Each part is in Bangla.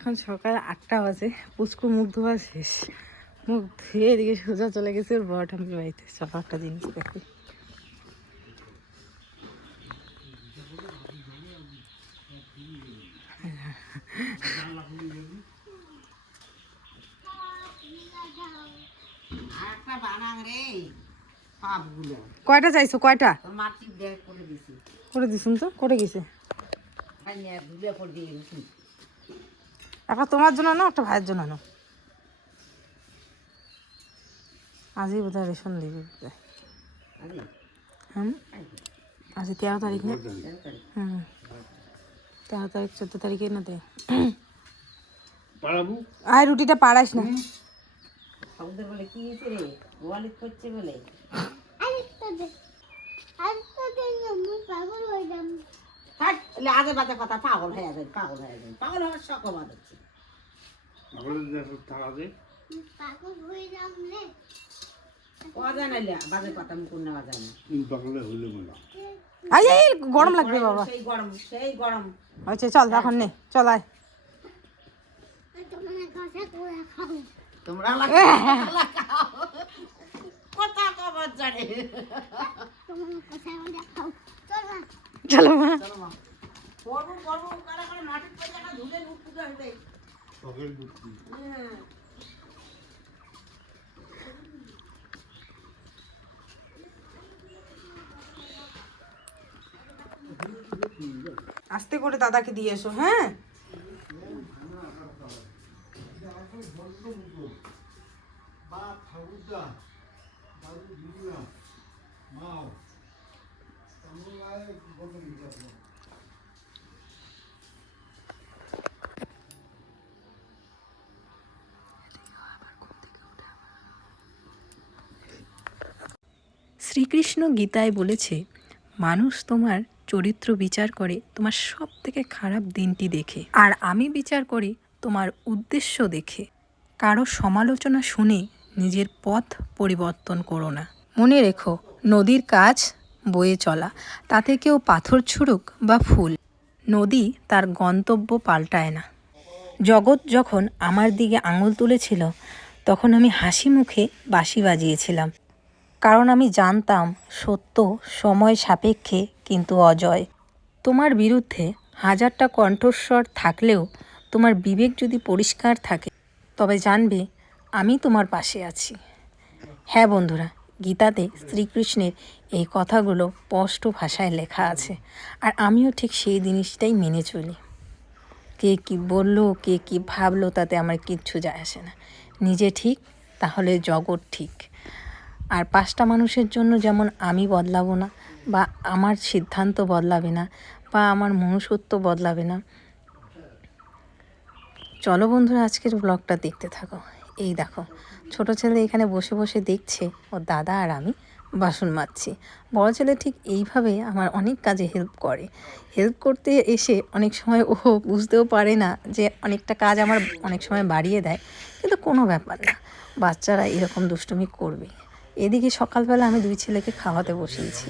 এখন সকাল 8টা বাজে, পুচকু মুখ ধোয়া শেষ। মুখ ধুয়ে এদিকে সোজা চলে গেছে ওর বড় ঠাম্মির বাড়িতে। চলো একটা জিনিস দেখি। কয়টা চাইছো? কয়টা করে দিছুন তো? করে গেছে একটা তোমার জন্য না, একটা ভাইয়ের জন্য না। আজই বোধহয় রেশন দিবি। হুম, আজ 13 তারিখ না? হুম, 13 তারিখ 14 তারিখে না দে। আয় রুটিটা পাড়াইস না। আগে বাজে কথা, পাগল হয়ে যাবে, পাগল হয়ে যাবে, পাগল হওয়ার শখ আমার হচ্ছে। গরম লাগবে বাবা, সেই গরম, সেই গরম। আচ্ছা চল এখন নে, চল আয়। তোমরা কথা খবর জানে। চলো মা। করবো করবো কারা কারা মাটির পয়সাটা ধুলে লুট পুজো হবে। আস্তে করে দাদাকে দিয়ে এসো। হ্যাঁ, শ্রীকৃষ্ণ গীতায় বলেছে, মানুষ তোমার চরিত্র বিচার করে তোমার সব থেকে খারাপ দিনটি দেখে, আর আমি বিচার করি তোমার উদ্দেশ্য দেখে। কারো সমালোচনা শুনে নিজের পথ পরিবর্তন করো না। মনে রেখো, নদীর কাজ বয়ে চলা, তাতে কেউ পাথর ছুড়ুক বা ফুল, নদী তার গন্তব্য পাল্টায় না। জগৎ যখন আমার দিকে আঙুল তুলেছিল, তখন আমি হাসি মুখে বাঁশি বাজিয়েছিলাম, কারণ আমি জানতাম সত্য সময় সাপেক্ষে কিন্তু অজয়। তোমার বিরুদ্ধে হাজারটা কণ্ঠস্বর থাকলেও তোমার বিবেক যদি পরিষ্কার থাকে, তবে জানবে আমি তোমার পাশে আছি। হ্যাঁ বন্ধুরা, গীতাতে শ্রীকৃষ্ণের এই কথাগুলো স্পষ্ট ভাষায় লেখা আছে, আর আমিও ঠিক সেই জিনিসটাই মেনে চলি। কে কী বললো, কে কী ভাবলো, তাতে আমার কিচ্ছু যায় আসে না। নিজে ঠিক, তাহলে জগৎ ঠিক। আর 5টা মানুষের জন্য যেমন আমি বদলাবো না, বা আমার সিদ্ধান্ত বদলাবে না, বা আমার মনুষ্যত্ব বদলাবে না। চলো বন্ধুরা, আজকের ব্লগটা দেখতে থাকো। এই দেখো, ছোট ছেলে এখানে বসে বসে দেখছে ওর দাদা আর আমি বাসন মাজছি। বড় ছেলে ঠিক এইভাবে আমার অনেক কাজে হেল্প করে। হেল্প করতে এসে অনেক সময় ও বুঝতেও পারে না যে অনেকটা কাজ আমার অনেক সময় বাড়িয়ে দেয়, কিন্তু কোনো ব্যাপার না, বাচ্চারা এরকম দুষ্টুমি করবে। এদিকে সকালবেলা আমি 2 ছেলেকে খাওয়াতে বসিয়েছি।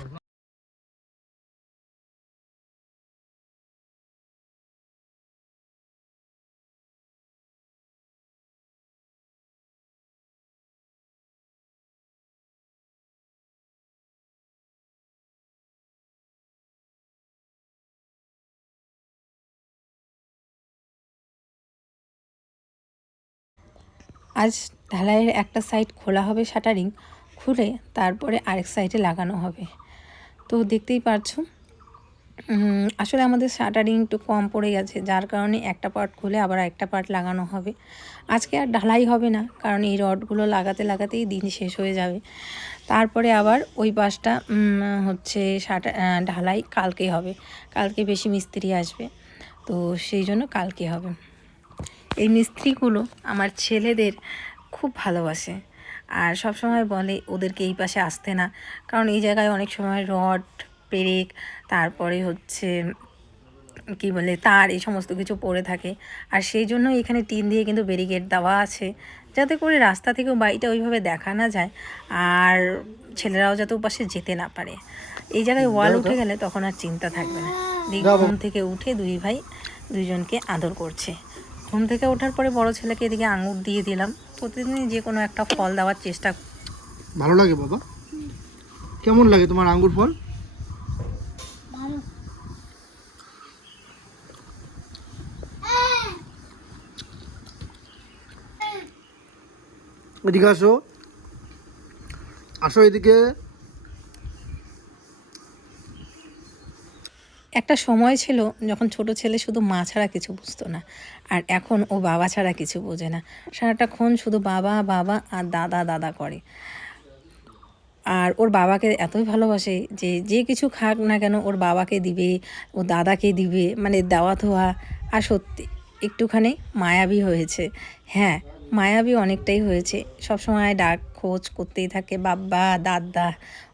আজ ঢালাইয়ের একটা সাইড খোলা হবে, শাটারিং খুলে তারপরে আরেক সাইডে লাগানো হবে। তো দেখতেই পারছো, আসলে আমাদের শাটারিং একটু কম পড়ে গেছে, যার কারণে একটা পার্ট খুলে আবার একটা পার্ট লাগানো হবে। আজকে আর ঢালাই হবে না, কারণ এই রডগুলো লাগাতে লাগাতেই দিন শেষ হয়ে যাবে। তারপরে আবার ওই পাশটা হচ্ছে ঢালাই কালকে হবে। কালকে বেশি মিস্ত্রি আসবে, তো সেই জন্য কালকে হবে। এই মিস্ত্রিগুলো আমার ছেলেদের খুব ভালোবাসে, আর সব সময় বলে ওদেরকে এই পাশে আসতে না, কারণ এই জায়গায় অনেক সময় রড, পেরেক, তারপরে হচ্ছে কি বলে তার, এই সমস্ত কিছু পড়ে থাকে। আর সেই জন্য এখানে টিন দিয়ে কিন্তু ব্যারিকেড দেওয়া আছে, যাতে করে রাস্তা থেকেও বাড়িটা ওইভাবে দেখা না যায়, আর ছেলেরাও যাতে ওপাশে যেতে না পারে। এই জায়গায় ওয়াল উঠে গেলে তখন আর চিন্তা থাকবে না। ঘুম থেকে উঠে 2 ভাই 2জনকে আদর করছে। ঘুম থেকে ওঠার পরে বড় ছেলেকে এদিকে আঙুর দিয়ে দিলাম। প্রতিদিনই যে কোনো একটা ফল দেওয়ার চেষ্টা। ভালো লাগে বাবা? কেমন লাগে তোমার আঙ্গুর ফল? এদিকে আসো, আসো এদিকে। একটা সময় ছিল যখন ছোট ছেলে শুধু মা ছাড়া কিছু বুঝতো না, আর এখন ও বাবা ছাড়া কিছু বোঝে না। সারাটাক্ষণ শুধু বাবা বাবা আর দাদা দাদা করে। আর ওর বাবাকে এতই ভালোবাসে যে যে কিছু খাক না কেন ওর বাবাকে দিবে, ও দাদাকে দিবে, মানে দেওয়া থোয়া। আর সত্যি একটুখানি মায়াবী হয়েছে। হ্যাঁ, মায়াবী অনেকটাই হয়েছে। সবসময় ডাক খোঁজ করতেই থাকে, বাবা দাদা।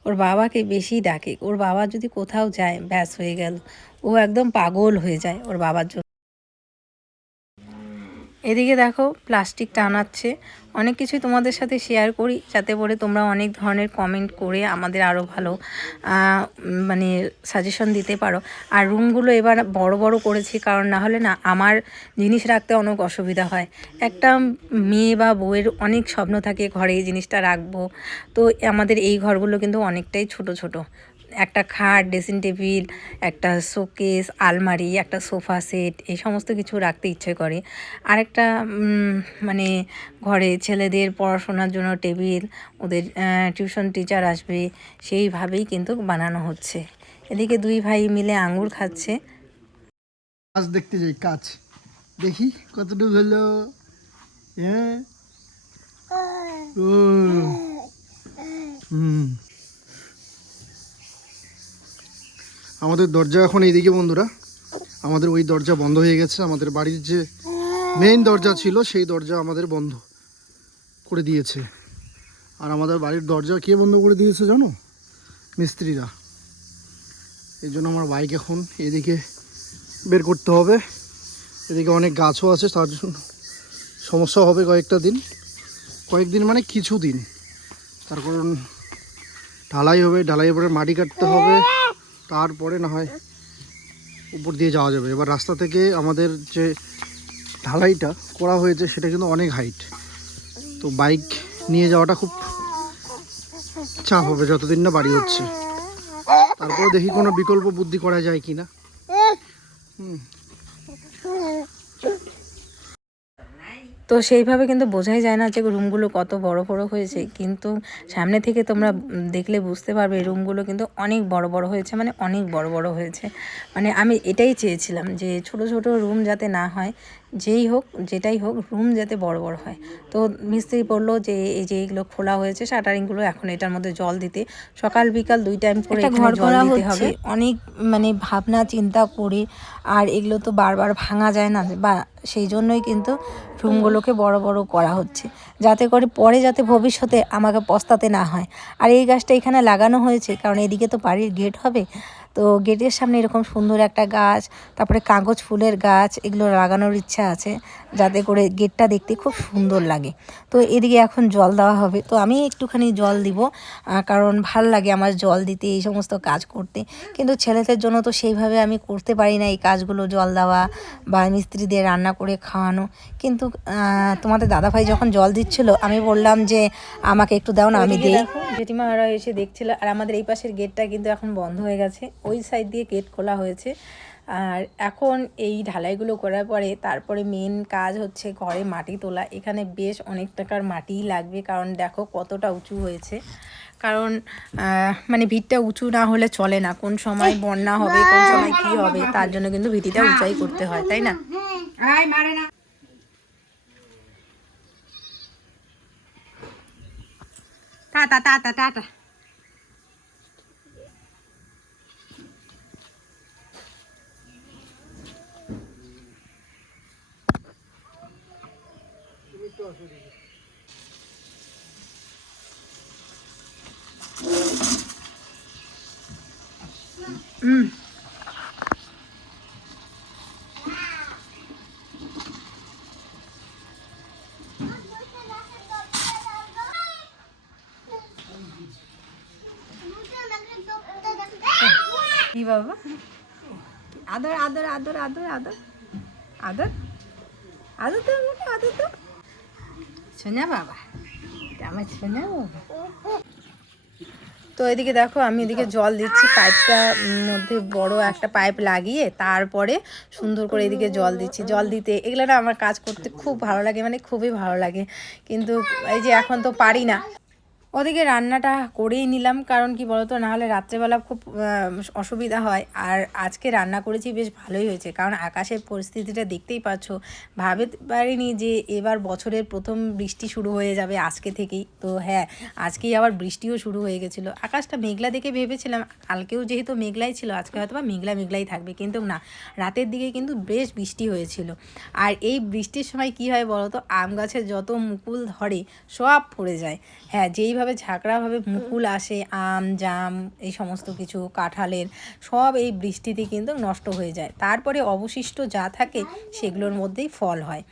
ওর বাবাকে বেশি ডাকে। ওর বাবা যদি কোথাও যায় ব্যাস হয়ে গেল, ও একদম পাগল হয়ে যায় ওর বাবার জন্য। এদিকে দেখো প্লাস্টিক টানাচ্ছে। অনেক কিছুই তোমাদের সাথে শেয়ার করি যাতে করে তোমরা অনেক ধরনের কমেন্ট করে আমাদের আরও ভালো মানে সাজেশন দিতে পারো। আর রুমগুলো এবার বড় বড় করেছি, কারণ না হলে না আমার জিনিস রাখতে অনেক অসুবিধা হয়। একটা মেয়ে বা বউয়ের অনেক স্বপ্ন থাকে ঘরে এই জিনিসটা রাখবো। তো আমাদের এই ঘরগুলো কিন্তু অনেকটাই ছোট ছোট। একটা খাট, ড্রেসিং টেবিল, একটা শোকেস, আলমারি, একটা সোফা সেট, এই সমস্ত কিছু রাখতে ইচ্ছে করে। আরেকটা মানে ঘরে ছেলেদের পড়াশোনার জন্য টেবিল, ওদের টিউশন টিচার আসবে, সেইভাবেই কিন্তু বানানো হচ্ছে। এদিকে দুই ভাই মিলে আঙ্গুর খাচ্ছে। কাজ দেখতে যাই, কাজ দেখি কতটুকু হলো। হ্যাঁ, ও আমাদের দরজা এখন এইদিকে বন্ধুরা। আমাদের ওই দরজা বন্ধ হয়ে গেছে। আমাদের বাড়ির যে মেইন দরজা ছিল সেই দরজা আমাদের বন্ধ করে দিয়েছে। আর আমাদের বাড়ির দরজা কে বন্ধ করে দিয়েছে জানো? মিস্ত্রিরা। এই জন্য আমার বাইক এখন এদিকে বের করতে হবে। এদিকে অনেক গাছও আছে, তার জন্য সমস্যা হবে কয়েকদিন মানে কিছু দিন। তার কারণ ঢালাই হবে, ঢালাইয়ের পরে মাটি কাটতে হবে, তারপরে না হয় উপর দিয়ে যাওয়া যাবে। এবার রাস্তা থেকে আমাদের যে ঢালাইটা করা হয়েছে সেটা কিন্তু অনেক হাইট, তো বাইক নিয়ে যাওয়াটা খুব চাপ হবে যতদিন না বাড়ি হচ্ছে। তারপরে দেখি কোনো বিকল্প বুদ্ধি করা যায় কি না। তো সেইভাবে কিন্তু বোঝাই যায় না যে রুমগুলো কত বড় বড় হয়েছে, কিন্তু সামনে থেকে তোমরা দেখলে বুঝতে পারবে রুমগুলো কিন্তু অনেক বড় বড় হয়েছে, মানে অনেক বড় বড় হয়েছে। মানে আমি এটাই চেয়েছিলাম যে ছোট ছোট রুম যাতে না হয়, যেই হোক যেটাই হোক রুম যাতে বড় বড় হয়। তো মিস্ত্রি বললো যে এই যে এইগুলো খোলা হয়েছে শাটারিংগুলো, এখন এটার মধ্যে জল দিতে সকাল বিকাল 2 টাইম করে ঘর জল দিতে হবে। অনেক মানে ভাবনা চিন্তা করে, আর এগুলো তো বারবার ভাঙা যায় না, বা সেই জন্যই কিন্তু রুমগুলোকে বড় বড় করা হচ্ছে, যাতে করে পরে যাতে ভবিষ্যতে আমাকে পস্তাতে না হয়। আর এই গাছটা এখানে লাগানো হয়েছে কারণ এদিকে তো বাড়ির গেট হবে, তো গেটের সামনে এরকম সুন্দর একটা গাছ, তারপরে কাগজ ফুলের গাছ, এগুলো লাগানোর ইচ্ছা আছে যাতে করে গেটটা দেখতে খুব সুন্দর লাগে। তো এদিকে এখন জল দেওয়া হবে, তো আমি একটুখানি জল দিব, কারণ ভাল লাগে আমার জল দিতে, এই সমস্ত কাজ করতে। কিন্তু ছেলেদের জন্য তো সেইভাবে আমি করতে পারি না এই কাজগুলো, জল দেওয়া বা মিস্ত্রিদের রান্না করে খাওয়ানো। কিন্তু তোমাদের দাদাভাই যখন জল দিচ্ছিল আমি বললাম যে আমাকে একটু দাও না, আমি দিই। জেঠিমারা এসে দেখছিল। আর আমাদের এই পাশের গেটটা কিন্তু এখন বন্ধ হয়ে গেছে, ওই সাইড দিয়ে গেট খোলা হয়েছে। আর এখন এই ঢালাইগুলো করার পরে তারপরে মেন কাজ হচ্ছে ঘরে মাটি তোলা। এখানে বেশ অনেক টাকার মাটিই লাগবে, কারণ দেখো কতটা উঁচু হয়েছে। কারণ মানে ভিতটা উঁচু না হলে চলে না, কোন সময় বন্যা হবে কোন সময় কি হবে, তার জন্য কিন্তু ভিটিটা উঁচাই করতে হয়, তাই না? Tata tata tata. কি বাবা? আদর আদর আদর আদর আদর আদর। আদু তো আদু তো সোনা বাবা, এটা আমার সোনা বাবা। তো এদিকে দেখো আমি এদিকে জল দিচ্ছি, পাইপটা মধ্যে বড় একটা পাইপ লাগিয়ে তারপরে সুন্দর করে এদিকে জল দিচ্ছি। জল দিতে এগুলো না আমার কাজ করতে খুব ভালো লাগে, মানে খুবই ভালো লাগে, কিন্তু এই যে এখন তো পারি না। ওদিকে রান্নাটা করেই নিলাম, কারণ কি বলতো, নাহলে রাত্রেবেলা খুব অসুবিধা হয়। আর আজকে রান্না করেছি বেশ ভালোই হয়েছে, কারণ আকাশের পরিস্থিতিটা দেখতেই পাচ্ছ। ভাবতে পারিনি যে এবার বছরের প্রথম বৃষ্টি শুরু হয়ে যাবে আজকে থেকেই। তো হ্যাঁ, আজকেই আবার বৃষ্টিও শুরু হয়ে গেছিলো। আকাশটা মেঘলা দেখে ভেবেছিলাম কালকেও যেহেতু মেঘলাই ছিল, আজকে হয়তো বা মেঘলাই থাকবে, কিন্তু না, রাতের দিকে কিন্তু বেশ বৃষ্টি হয়েছিল। আর এই বৃষ্টির সময় কি হয় বলো তো, আম গাছে যত মুকুল ধরে সব পড়ে যায়। হ্যাঁ, যেইভাবে ঝাঁকড়াভাবে মুকুল আসে, আম জাম এই সমস্ত কিছু, কাঁঠালের সব এই বৃষ্টিতে কিন্তু নষ্ট হয়ে যায়। তারপরে অবশিষ্ট যা থাকে সেগুলোর মধ্যেই ফল হয়।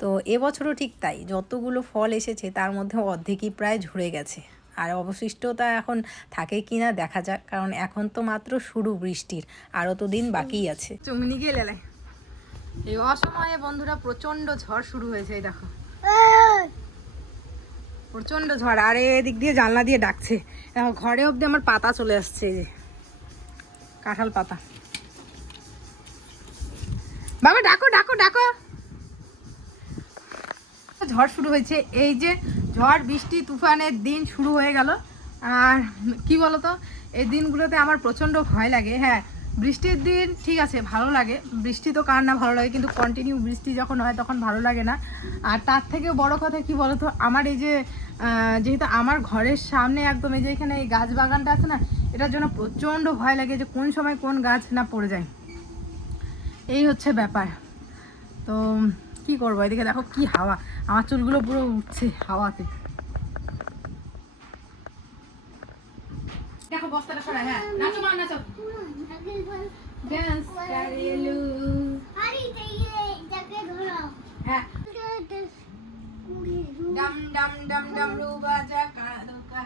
তো এবছরও ঠিক তাই, যতগুলো ফল এসেছে তার মধ্যে অর্ধেকই প্রায় ঝরে গেছে। আর অবশিষ্টতা এখন থাকে কি না দেখা যাক, কারণ এখন তো মাত্র শুরু বৃষ্টির, আরও তো দিন বাকিই আছে। চুমনি গিয়ে লেলাই এই অসময়ে বন্ধুরা প্রচণ্ড ঝড় শুরু হয়েছে, এই দেখো প্রচণ্ড ঝড়। আর এদিক দিয়ে জানলা দিয়ে ডাকছে, ঘরে অবধি আমার পাতা চলে আসছে, এই যে কাঁঠাল পাতা। বাবা ডাকো ডাকো ডাকো, ঝড় শুরু হয়েছে। এই যে ঝড় বৃষ্টি তুফানের দিন শুরু হয়ে গেল। আর কি বলতো, এই দিনগুলোতে আমার প্রচণ্ড ভয় লাগে। হ্যাঁ, বৃষ্টির দিন ঠিক আছে, ভালো লাগে, বৃষ্টি তো কার না ভালো লাগে, কিন্তু কন্টিনিউ বৃষ্টি যখন হয় তখন ভালো লাগে না। আর তার থেকেও বড় কথা কি বলতো, আমার এই যে যেহেতু আমার ঘরের সামনে একদম এই যে এখানে এই গাছ বাগানটা আছে না, এটার জন্য প্রচণ্ড ভয় লাগে যে কোন সময় কোন গাছ না পড়ে যায়, এই হচ্ছে ব্যাপার। তো কি করবো, এদিকে দেখো কি হাওয়া, আমার চুলগুলো পুরো উঠছে হাওয়াতে। দেখো বস্তাটা সরাই, হ্যাঁ নাচো মা নাচো, ডান্স করেলু, হ্যাঁ ডম ডম ডম ডম রুবা জাকা দোকা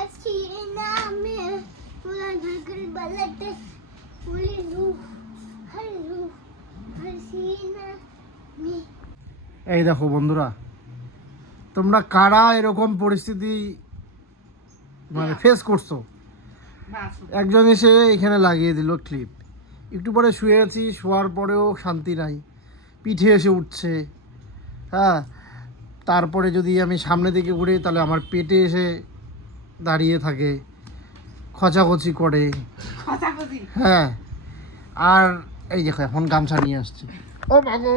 Asina me pula nagel balates puli lu halu asina me এই দেখো বন্ধুরা, তোমরা কারা এরকম পরিস্থিতি মানে ফেস করছো। একজন এসে এখানে লাগিয়ে দিল ক্লিপ, একটু পরে শুয়ে আছি, শোয়ার পরেও শান্তি নাই, পিঠে এসে উঠছে। হ্যাঁ, তারপরে যদি আমি সামনে দিকে ঘুরি তাহলে আমার পেটে এসে দাঁড়িয়ে থাকে, খচাখচি করে। হ্যাঁ, আর এই দেখো এখন গামছা নিয়ে আসছে। ও বাবু,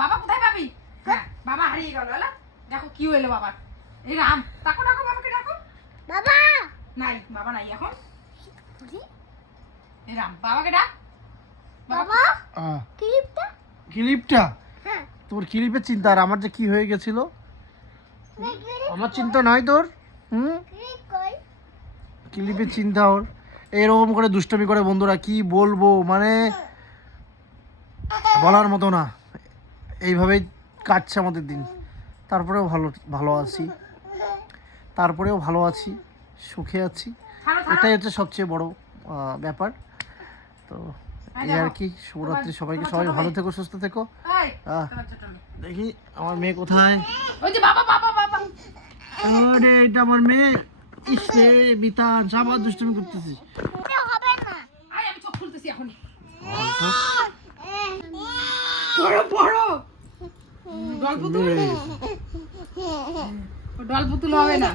বাবা কোথায় পাবি? হ্যাঁ, বাবা হারিয়ে গেল। দেখো কি হইলো বাবার, এই রাম, ডাকো ডাকো বাবাকে ডাকো। baba নাই, বাবা নাই এখন। এই রাম, বাবাকে ডাক। baba clipta ক্লিপটা হ্যাঁ তোর ক্লিপের চিন্তা, আর আমার যে কি হয়ে গেছিল আমার চিন্তা নাই তোর। clip কই ক্লিপের চিন্তা ওর। এরকম করে দুষ্টামি করে বন্ধুরা, কি বলবো, মানে বলার মতো না। এইভাবেই কাটছে আমাদের দিন। তারপরেও ভালো আছি, সুখে আছি, এটাই হচ্ছে সবচেয়ে বড় ব্যাপার। তো এই আর কি, শুভরাত্রি সবাইকে, সবাই ভালো থেকো, সুস্থ থেকো। দেখি আমার মেয়ে কোথায়, ওই যে বাবা বাবা বাবা, আরে এটা আমার মেয়ে। ইস রে বিতান, আবার দুষ্টামি করতেছিস। হবে না আয় আমি চোখ খুলতেছি এখন। বড় বড় গল্প তুল, গল্প তুল হবে না।